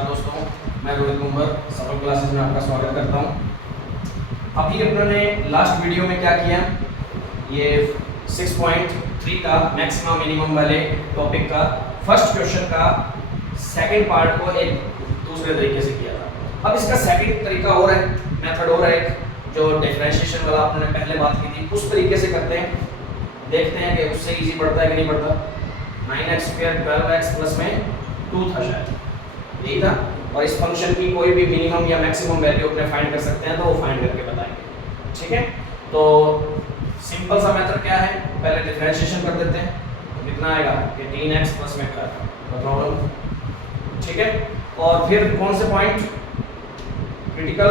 नमस्कार दोस्तों, मैं रोहित कुंवर सफल क्लासेस में आपका स्वागत करता हूं। अभी अपने लास्ट वीडियो में क्या किया, ये 6.3 का मैक्सिमम मिनिमम वाले टॉपिक का फर्स्ट क्वेश्चन का सेकंड पार्ट को एक दूसरे तरीके से किया था। अब इसका सेकंड तरीका और है, मेथड और है, जो डिफरेंशिएशन वाला आपने पहले बात की थी उस तरीके से करते हैं। देखते हैं कि उससे इजी पड़ता है कि नहीं पड़ता। 9x स्क्वायर 12x प्लस में 2 था शायद, यही था। और इस फंक्शन की कोई भी मिनिमम या मैक्सिमम वैल्यू अपने फाइंड कर सकते हैं, तो वो फाइंड करके बताएंगे। ठीक है, तो सिंपल सा मेथड क्या है, पहले डिफरेंशिएशन कर देते हैं। तो कितना आएगा कि 3x प्लस में 12, नो प्रॉब्लम। ठीक है, और फिर कौन से पॉइंट क्रिटिकल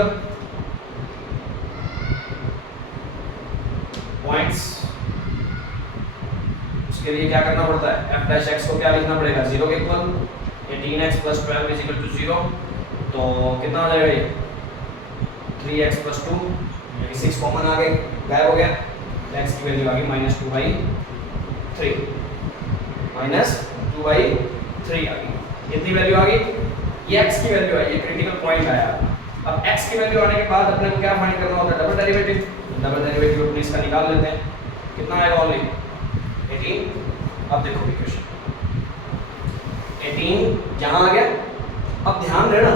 पॉइंट्स, उसके लिए क्या करना पड़ता है, f डैश x को क्या लिखना पड़ेगा, 0 के equal. 18x plus 12 is equal to 0, तो कितना आ जाएगा ये 3x प्लस 2, यानी 6 कॉमन आ गए, गायब हो गया। x की वैल्यू आ गई -2/3, -2/3 आ गई। कितनी वैल्यू आ गई, ये x की वैल्यू आई, ये क्रिटिकल पॉइंट आया। अब x की वैल्यू आने के बाद अपने को क्या फाइंड करना होता है, डबल डेरिवेटिव। डबल डेरिवेटिव अपने इसका निकाल लेते हैं, कितना आएगा ओनली 18। अब देखो क्वेश्चन 18 जहां आ गया। अब ध्यान देना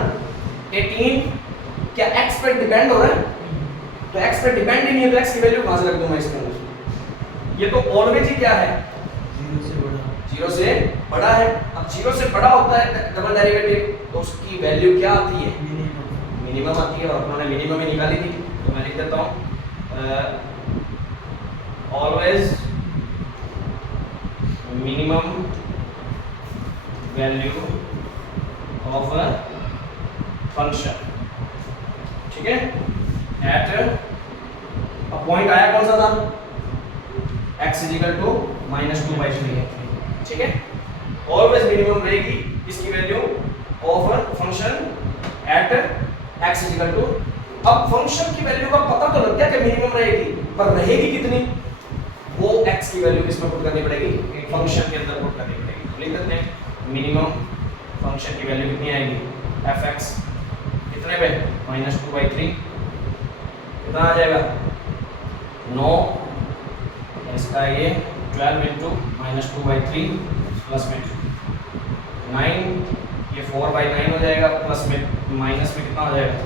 18 क्या x पर डिपेंड हो रहा है, तो x पर डिपेंड ही नहीं है, तो x की वैल्यू कहां से रख दूं मैं इसके अंदर। ये तो ऑलवेज ही क्या है, 0 से बड़ा है। अब 0 से बड़ा होता है डबल डेरिवेटिव, तो उसकी वैल्यू क्या आती है, मिनिमम आती है। और उन्होंने मिनिमम ही निकाली थी, तो मैं लिख देता हूं always minimum value of a function। ठीक है, at a point आया कौन सा था, x is equal to -2/3 है। ठीक है, ऑलवेज मिनिमम रहेगी इसकी value of a function at x is equal to। अब फंक्शन की वैल्यू का पता तो लग गया कि मिनिमम रहेगी, पर रहेगी कितनी, वो x की वैल्यू किसमें पुट करनी पड़ेगी, फंक्शन के अंदर पुट करनी पड़ेगी। तो लिख देते हैं मिनिमम फंक्शन की वैल्यू कितनी आएगी, f(x) कितने पे -2/3, कितना आ जाएगा 9, इसका ये 12 इंटू -2/3 प्लस में 9, ये 4/9 हो जाएगा, प्लस में माइनस में कितना हो जाएगा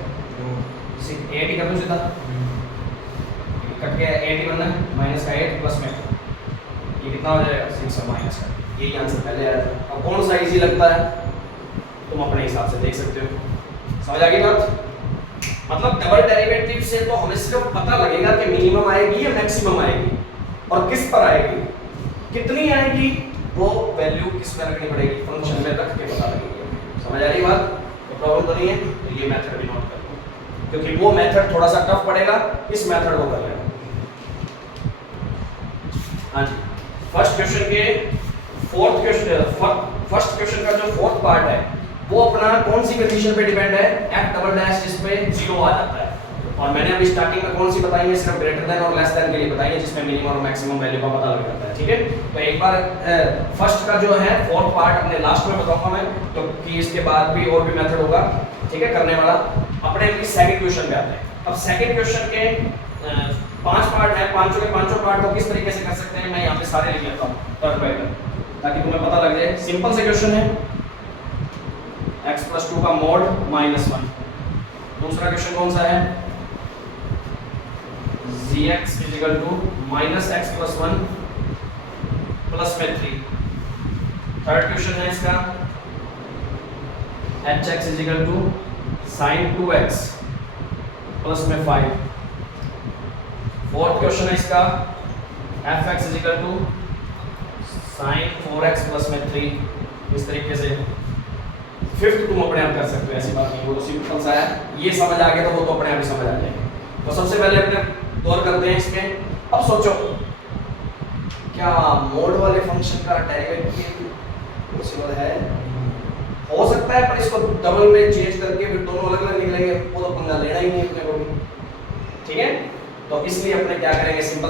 8 ही कर दो सीधा, कट गया 8 ही बनना है, माइनस का 8 प्लस में ये कितना हो जाएगा 6 और माइनस का। यही आंसर पहले आया था। अब कौन सा इजी लगता है तुम अपने हिसाब से देख सकते हो। समझ आ गई बात, मतलब डबल डेरिवेटिव से तो हमें सिर्फ पता लगेगा कि मिनिमम आएगी या मैक्सिमम आएगी, और किस पर आएगी, कितनी आएगी, वो वैल्यू किस में रखनी पड़ेगी, फंक्शन में रख के पता लगेगी। समझ आ रही बात, तो प्रॉब्लम तो नहीं है। तो ये मेथड भी नोट कर लो, क्योंकि वो मेथड थोड़ा सा टफ पड़ेगा, इस मेथड को कर लेना। हाँ जी, फर्स्ट क्वेश्चन के फर्स्ट क्वेश्चन का जो फोर्थ पार्ट है, वो अपना कौन सी कंडीशन पे डिपेंड है, f डबल डैश जिस पे 0 आ जाता है। और मैंने अभी स्टार्टिंग में कौन सी बताई है, सिर्फ ग्रेटर देन और लेस देन के लिए बताई है, जिसमें मिनिमम और मैक्सिमम वैल्यू का पता लग जाता है। ठीक है, तो एक बार फर्स्ट का जो है फोर्थ पार्ट अपने लास्ट में बताऊंगा मैं, तो कि इसके बाद भी और भी मेथड होगा, ठीक है, करने वाला। अपने सेकंड क्वेश्चन पे आते हैं। अब सेकंड क्वेश्चन के 5 पार्ट है, पांचों के पांचों पार्ट को किस तरीके से कर सकते हैं, मैं यहाँ पे सारे लिख लेता हूँ टर्म बाय टर्म, ताकि तुम्हें पता लग जाए। सिंपल से क्वेश्चन है, x + 2 का मोड -1। दूसरा क्वेश्चन कौन सा है, gx = -x + 1 प्लस में 3। थर्ड क्वेश्चन है इसका hx = sin 2x प्लस में 5। फोर्थ क्वेश्चन है इसका fx = sin 4x प्लस में 3। इस तरीके से फिफ्थ तुम अपने आप कर सकते हो, ऐसी बात नहीं, वो तो सिंपल सा है। ये समझ आ गया तो वो तो अपने आप ही समझ आ जाएगा। तो सबसे पहले अपने दौर करते हैं इसमें। अब सोचो, क्या मोड वाले फंक्शन का डेरिवेटिव पॉसिबल है, हो सकता है, पर इसको डबल में चेंज करके फिर दोनों अलग अलग निकलेंगे, वो तो पंगा लेना ही नहीं अपने को भी। ठीक है, तो इसलिए अपने क्या करेंगे, सिंपल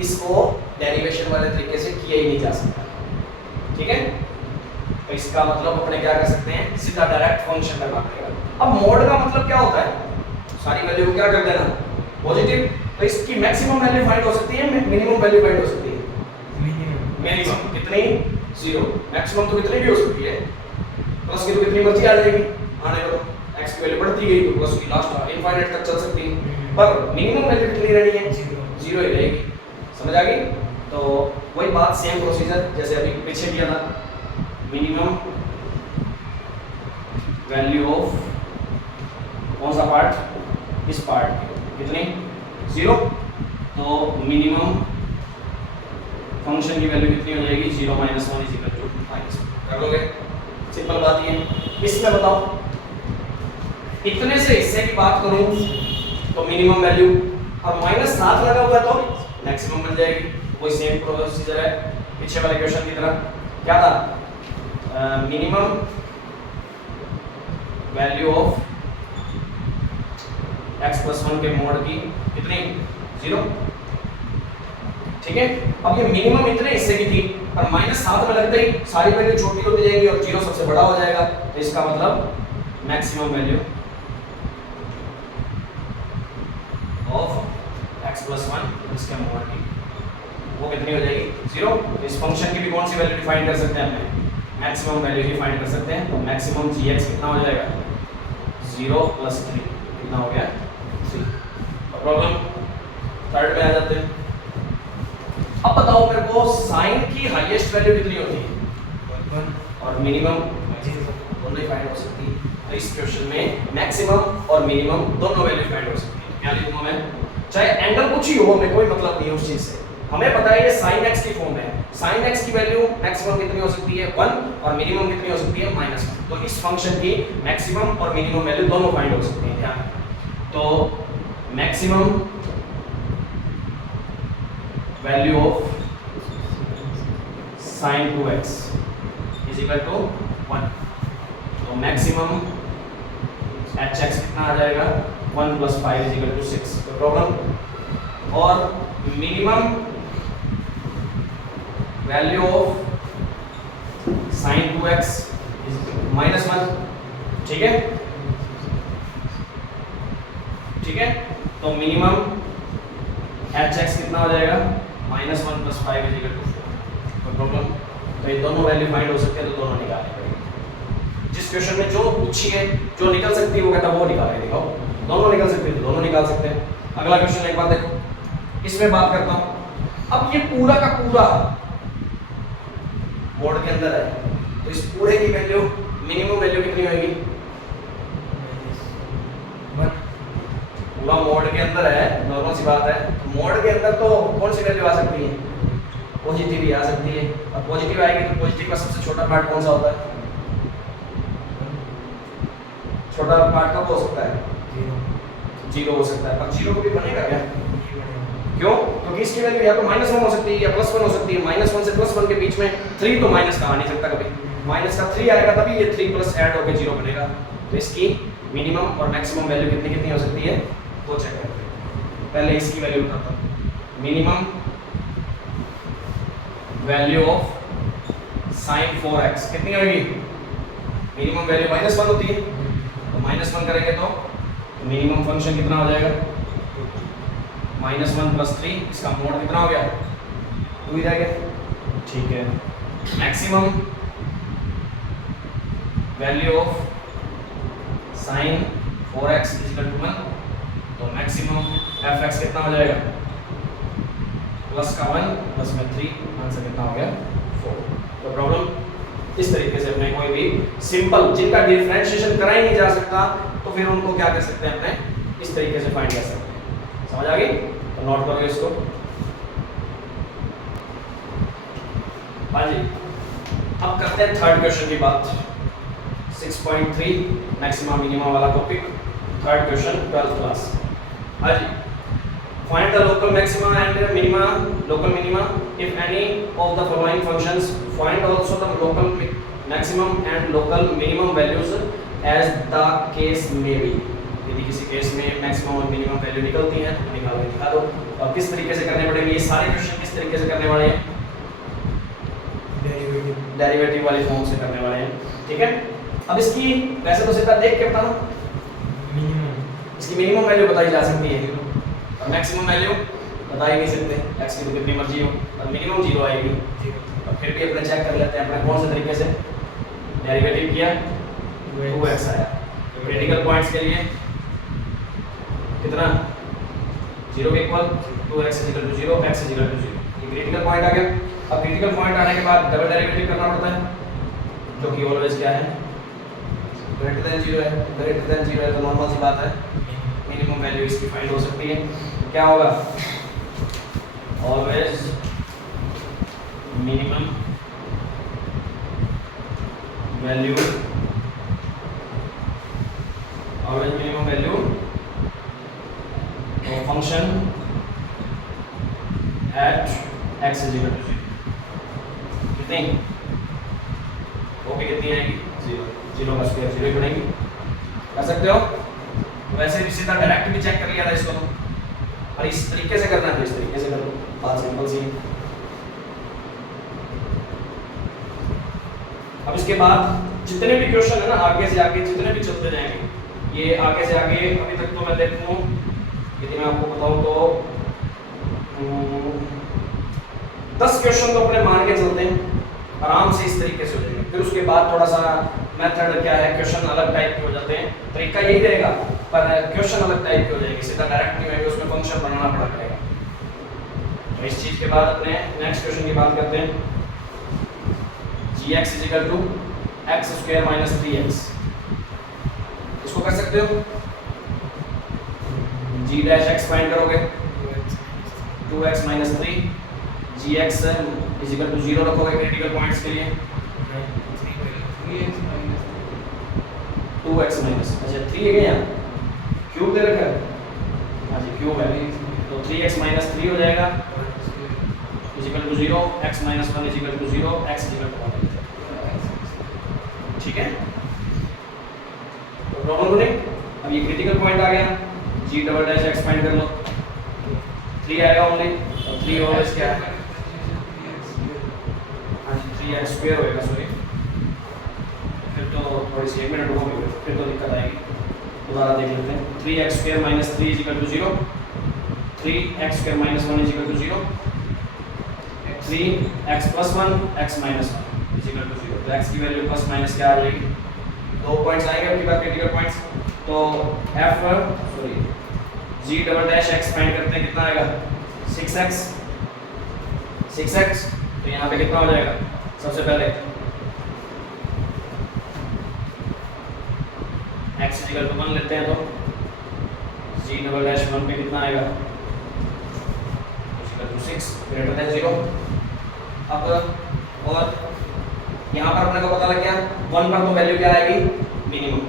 इसको डेरिवेशन वाले तरीके से किया ही नहीं जा सकता। ठीक है, तो इसका मतलब अपने क्या कर सकते हैं, सीधा डायरेक्ट फंक्शन करना पड़ेगा। अब मोड का मतलब क्या होता है, सारी वैल्यू को क्या कर देना पॉजिटिव, तो इसकी मैक्सिमम वैल्यू फाइंड हो सकती है, मिनिमम वैल्यू फाइंड हो सकती है। मिनिमम कितनी, 0। मैक्सिमम तो कितनी भी हो सकती है, प्लस की तो कितनी मर्जी आ जाएगी आने को, x की वैल्यू बढ़ती गई तो प्लस की लास्ट इनफाइनाइट तक चल सकती है, पर मिनिमम वैल्यू कितनी रहनी है, 0 ही रहेगी। समझ आ गई? तो वही बात, सेम प्रोसीजर जैसे अभी पीछे किया था, मिनिमम वैल्यू ऑफ कौन सा पार्ट, इस पार्ट कितनी, 0। तो मिनिमम फंक्शन की वैल्यू कितनी हो जाएगी, 0 - 1 -1 कर लोगे, सिंपल बात ये। इसमें बताओ इतने से हिस्से की बात करूं तो मिनिमम वैल्यू, और -7 लगा हुआ है तो मैक्सिमम बन जाएगी। वही सेम प्रोसीजर है पीछे वाले क्वेश्चन की तरह। क्या था, मिनिमम वैल्यू ऑफ x + 1 के मोड की कितनी, 0। ठीक है, अब ये मिनिमम इतने हिस्से की थी और -7 में लगते ही सारी वैल्यू छोटी होती जाएगी और 0 सबसे बड़ा हो जाएगा, तो इसका मतलब मैक्सिमम वैल्यू ऑफ x + 1 इसके मोड की वो कितनी हो जाएगी, 0। तो इस फंक्शन की भी कौन सी वैल्यू डिफाइन कर सकते हैं अपने, मैक्सिमम वैल्यू ही फाइंड कर सकते हैं। तो मैक्सिमम gx कितना हो जाएगा, 0 + 3 कितना हो गया, 3। तो प्रॉब्लम थर्ड में आ जाते हैं। अब बताओ मेरे को साइन की हाईएस्ट वैल्यू कितनी होती है, और मिनिमम दोनों ही फाइंड हो सकती है। तो इस क्वेश्चन में मैक्सिमम और मिनिमम दोनों वैल्यू फाइंड हो सकती है। क्या लिखूंगा मैं, चाहे एंगल कुछ ही हो, हमें कोई मतलब नहीं है उस चीज से, हमें पता है ये sin x की फॉर्म है। sin x की वैल्यू मैक्सिमम कितनी हो सकती है, 1, और मिनिमम कितनी हो सकती है, -1। तो इस फंक्शन की मैक्सिमम और मिनिमम वैल्यू दोनों फाइंड हो सकती है। ध्यान, तो maximum value of sin 2x = 1। तो मैक्सिमम hx कितना आ जाएगा, 1 + 5 = 6। तो प्रॉब्लम, और minimum value of sin 2x -1। ठीक है, ठीक है, तो मिनिमम hx कितना हो जाएगा, -1 + 5 = 4। तो प्रॉब्लम, तो ये दोनों वैल्यू फाइंड हो सकते हैं, तो दोनों निकालने पड़ेंगे। जिस क्वेश्चन में जो पूछी है, जो निकल सकती है वो कहता वो निकाल के दिखाओ, दोनों निकल सकते हैं तो दोनों निकाल सकते हैं। अगला क्वेश्चन एक बार देखो, इसमें बात करता हूं। अब ये पूरा का पूरा मोड के अंदर है, तो इस पूरे की वैल्यू, मिनिमम वैल्यू कितनी होगी, पूरा मोड के अंदर है, नॉर्मल सी बात है। तो मोड के अंदर तो कौन सी वैल्यू आ सकती है, पॉजिटिव ही आ सकती है, और पॉजिटिव आएगी तो पॉजिटिव का सबसे छोटा पार्ट कौन सा होता है, छोटा पार्ट कब हो सकता है, 0 हो सकता है। पर 0 को भी बनेगा क्या, क्यों, क्योंकि इसकी वैल्यू या तो -1 हो सकती है या +1 हो सकती है। -1 से +1 के बीच में 3 तो माइनस का आ नहीं सकता कभी, माइनस का 3 आएगा तभी ये 3 + ऐड होकर 0 बनेगा। तो इसकी मिनिमम और मैक्सिमम वैल्यू कितनी कितनी हो सकती है, वो चेक करते हैं। पहले इसकी वैल्यू उठाता हूं, minimum value of sin 4x कितनी होगी, मिनिमम वैल्यू -1 होती है, तो -1 करेंगे तो मिनिमम फंक्शन कितना हो जाएगा, -1 + 3, इसका मोड कितना हो गया, 2 ही रह गया। ठीक है, maximum value of sin 4x = 1, तो मैक्सिमम fx कितना हो जाएगा, प्लस का 1 प्लस में 3, आंसर कितना हो गया, 4। तो प्रॉब्लम इस तरीके से अपने कोई भी सिंपल जिनका डिफरेंशिएशन करा ही नहीं जा सकता, तो फिर उनको क्या कर सकते हैं, अपने इस तरीके से फाइंड कर सकते हैं। समझ आ गई, तो नोट करो इसको। हाँ जी, अब करते हैं थर्ड क्वेश्चन की बात, 6.3 मैक्सिमा मिनिमा वाला topic, third question 12th class. हाँ जी, find the local maxima and minima, local minima if any of the following functions, find also the local maximum and local minimum values as the case may be। यदि किसी case में maximum और minimum value निकलती हैं तो निकाल के दिखा दो। और किस तरीके से करने पड़ेंगे, ये सारे क्वेश्चन किस तरीके से करने वाले हैं, डेरिवेटिव वाली फॉर्म से करने वाले हैं। ठीक है। अब इसकी वैसे तो सीधा देख के बताना, इसकी मिनिमम वैल्यू बताई जा सकती है और मैक्सिमम वैल्यू बता ही नहीं सकते, x की तो कितनी मर्जी हो, और मिनिमम 0 आएगी। और फिर भी अपने चेक कर लेते हैं अपने कौन से तरीके से डेरिवेटिव किया, 2x आया। तो क्रिटिकल पॉइंट्स के लिए कितना 0 के इक्वल 2x = 0, x = 0, ये क्रिटिकल पॉइंट आ गया। अब क्रिटिकल पॉइंट आने के बाद डबल डेरिवेटिव करना पड़ता है जो कि ऑलवेज क्या है, ग्रेटर देन 0 है। ग्रेटर देन 0 है तो नॉर्मल सी बात है मिनिमम वैल्यू इसकी फाइंड हो सकती है। क्या होगा, always minimum value, always minimum value of function at x = 0। कितनी, वो भी कितनी आएगी 0, 0 का स्क्वायर 0 ही बनेगी। कर सकते हो, वैसे भी सीधा डायरेक्ट भी चेक कर लिया था इसको, और इस तरीके से करना है, इस तरीके से करो, बात सिंपल सी। अब इसके बाद जितने भी क्वेश्चन है ना आगे से आगे जितने भी चलते जाएंगे, ये आगे से आगे अभी तक तो मैं देखूं यदि मैं आपको बताऊं तो 10 क्वेश्चन तो अपने मान के चलते हैं आराम से इस तरीके से हो जाएंगे। फिर उसके बाद थोड़ा सा मेथड क्या है, क्वेश्चन अलग टाइप के हो जाते हैं, तरीका यही रहेगा पर क्वेश्चन अलग टाइप के हो जाएंगे, सीधा डायरेक्ट नहीं होंगे, उसमें फंक्शन बनाना पड़ा करेगा। तो इस चीज के बाद अपने नेक्स्ट क्वेश्चन की बात करते हैं, gx = x² - 3x। इसको कर सकते हो, g' फाइंड करोगे 2x - 3, gx = 0 रखोगे क्रिटिकल पॉइंट्स के लिए, 2x माइनस, अच्छा 3 है क्या, क्यूब दे रखा है, हाँ जी क्यूब है, तो 3x - 3 हो जाएगा = 0, x - 1 = 0, x = 1। ठीक है, तो प्रॉब्लम नहीं। अब ये क्रिटिकल पॉइंट आ गया, g' फाइंड कर लो, 3 आएगा ओनली, और 3 ऑलवेज क्या है, हाँ जी 3x² होएगा, सॉरी फिर तो थोड़ी सी 1 मिनट रुको, फिर तो दिक्कत आएगी, दोबारा देख लेते हैं। 3x² - 3 = 0, 3x² - 1 = 0, 3x + 1 x - 1 = 0। तो x की वैल्यू प्लस माइनस क्या आ जाएगी, 2 पॉइंट्स आएंगे आपके पास क्रिटिकल पॉइंट्स। तो g' फाइंड करते हैं, कितना आएगा 6x, 6x। तो यहाँ पे कितना हो जाएगा, सबसे पहले x = 1 लेते हैं, तो g' 1 पे कितना आएगा, 6 ग्रेटर देन 0। अब और यहाँ पर अपने को पता लग गया 1 पर तो वैल्यू क्या आएगी, मिनिमम,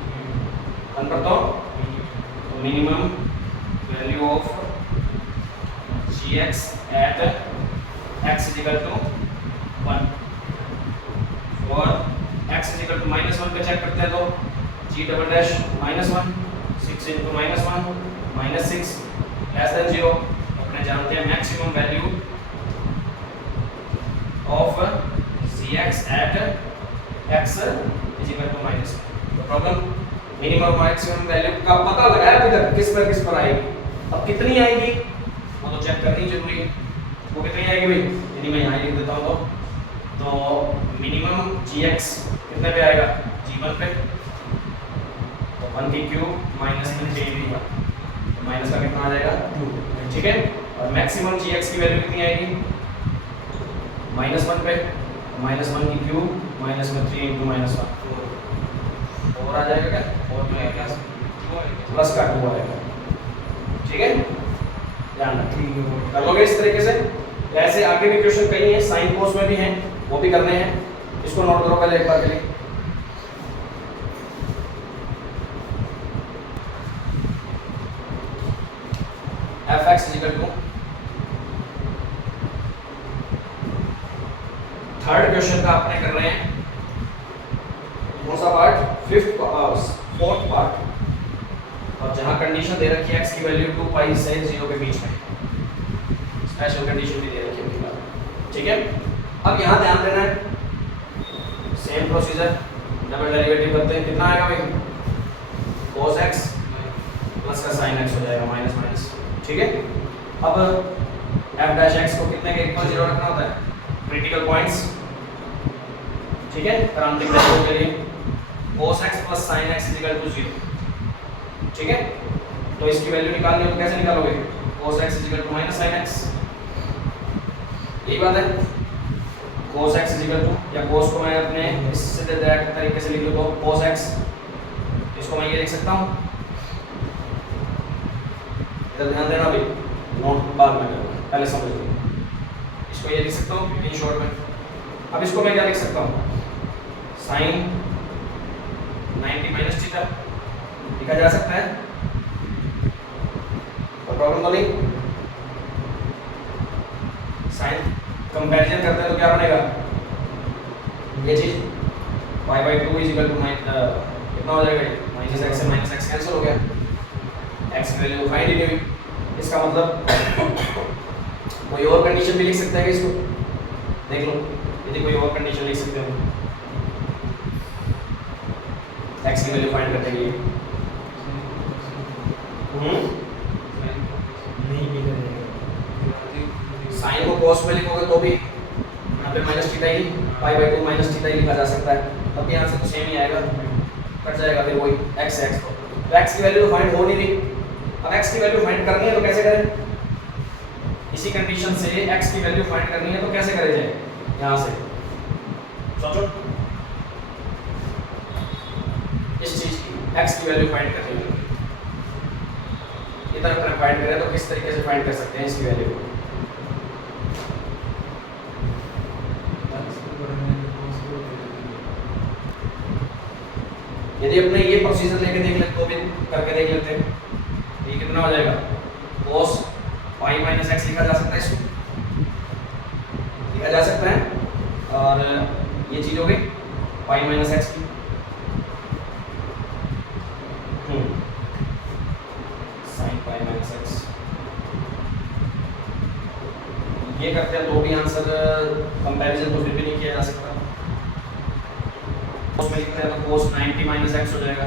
1 पर तो minimum value of gx at x = 1 और x = -1 पे चेक करते हैं, तो g' -1 6 × -1 -6 <0। अपने जानते हैं maximum value of gx at x = -1। तो प्रॉब्लम मिनिमम मैक्सिमम वैल्यू का पता लगाया अभी तक, किस पर आएगी, अब कितनी आएगी वो तो चेक करनी जरूरी है। वो कितनी आएगी भाई, यदि मैं यहाँ लिख देता हूँ तो मिनिमम gx कितने पे आएगा, g1 पे, तो 1 की क्यूब माइनस 3 की माइनस का कितना आ जाएगा 2। ठीक है, और मैक्सिमम gx की वैल्यू कितनी आएगी, -1 पे, -1 की क्यूब माइनस में 3 × -1 और आ जाएगा क्या, और क्या आएगा, प्लस का 2 आएगा। ठीक है, ध्यान रखिए, कर लोगे इस तरीके से। ऐसे आगे भी क्वेश्चन कई हैं, साइन कोस में भी हैं, वो भी करने हैं, इसको नोट करो पहले एक बार के लिए। fx = थर्ड क्वेश्चन का अपने कर रहे हैं, कौन सा पार्ट, 4th पार्ट, और जहां कंडीशन दे रखी है x की वैल्यू 2π से 0 के बीच में, स्पेशल कंडीशन भी दे रखी है। ठीक है, अब यहां ध्यान देना है, सेम प्रोसीजर डबल डेरिवेटिव करते हैं, कितना आएगा भाई, cos x प्लस का sin x हो जाएगा माइनस माइनस। ठीक है, अब f डैश x को कितने के इक्वल 0 रखना होता है, क्रिटिकल पॉइंट्स। ठीक है, क्रांतिक वैल्यू के लिए cos x plus sin x equal to 0। ठीक है, तो इसकी वैल्यू निकालनी हो तो कैसे निकालोगे, cos x equal to minus sin x, यही बात है। cos x इक्वल टू, या cos को मैं अपने इससे डायरेक्ट तरीके से लिख लूँ तो cos x, इसको मैं ये लिख सकता हूँ, इधर ध्यान देना भाई, नोट बाद में करूँगा, पहले समझ लो। इसको ये लिख सकता हूँ इन शॉर्ट में। अब इसको मैं क्या लिख सकता हूँ, sin 90 माइनस थीटा लिखा जा सकता है, कोई प्रॉब्लम तो नहीं। साइन कंपैरिजन करते हैं तो क्या बनेगा, ये चीज pi by 2 is equal to कितना हो जाएगा, माइनस एक्स से माइनस एक्स कैंसिल हो गया, एक्स की वैल्यू फाइंड ही नहीं हुई। इसका मतलब कोई और कंडीशन भी लिख सकते हैं, इसको देख लो, यदि कोई और कंडीशन लिख सकते हैं एक्स की वैल्यू फाइंड करने के लिए। साइन को cos में लिखोगे तो भी यहाँ पे माइनस थीटा ही, पाई बाई 2 माइनस थीटा ही लिखा जा सकता है, तब भी यहाँ से तो सेम ही आएगा, कट जाएगा फिर वही x से x को। तो x की वैल्यू फाइंड हो नहीं रही, अब x की वैल्यू फाइंड करनी है तो कैसे करें, इसी कंडीशन से x की वैल्यू फाइंड करनी है तो कैसे करे जाए, यहाँ से सोचो, इस चीज की x की वैल्यू फाइंड करनी है, इधर अपने फाइंड करें तो किस तरीके से फाइंड कर सकते हैं इसकी वैल्यू को। यदि अपने ये प्रोसीजर लेके देख लेते तो भी करके देख लेते हैं, ये कितना हो जाएगा, cos पाई माइनस एक्स लिखा जा सकता है, इसको लिखा जा सकता है, और ये चीज हो गई पाई माइनस एक्स की, sin पाई माइनस एक्स, ये करते हैं तो भी आंसर कंपैरिजन तो फिर भी नहीं किया जा सकता। cos में लिखते हैं तो cos 90 माइनस एक्स हो जाएगा,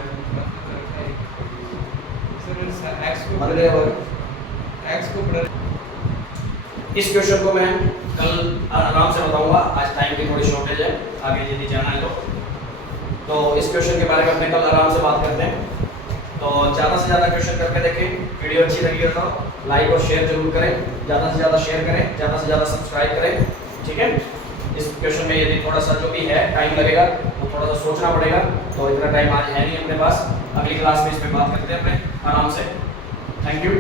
एक्स को बड़ा। इस क्वेश्चन को मैं कल आराम से बताऊंगा, आज टाइम की थोड़ी शॉर्टेज है, आगे यदि जाना है तो इस क्वेश्चन के बारे में अपने कल आराम से बात करते हैं। तो ज़्यादा से ज़्यादा क्वेश्चन करके देखें, वीडियो अच्छी लगी हो तो लाइक और शेयर जरूर करें, ज़्यादा से ज़्यादा शेयर करें, ज़्यादा से ज़्यादा सब्सक्राइब करें। ठीक है, इस क्वेश्चन में यदि थोड़ा सा जो भी है टाइम लगेगा तो थोड़ा सा सोचना पड़ेगा, तो इतना टाइम आज है नहीं अपने पास, अगली क्लास में इस पर बात करते हैं अपने आराम से। Thank you.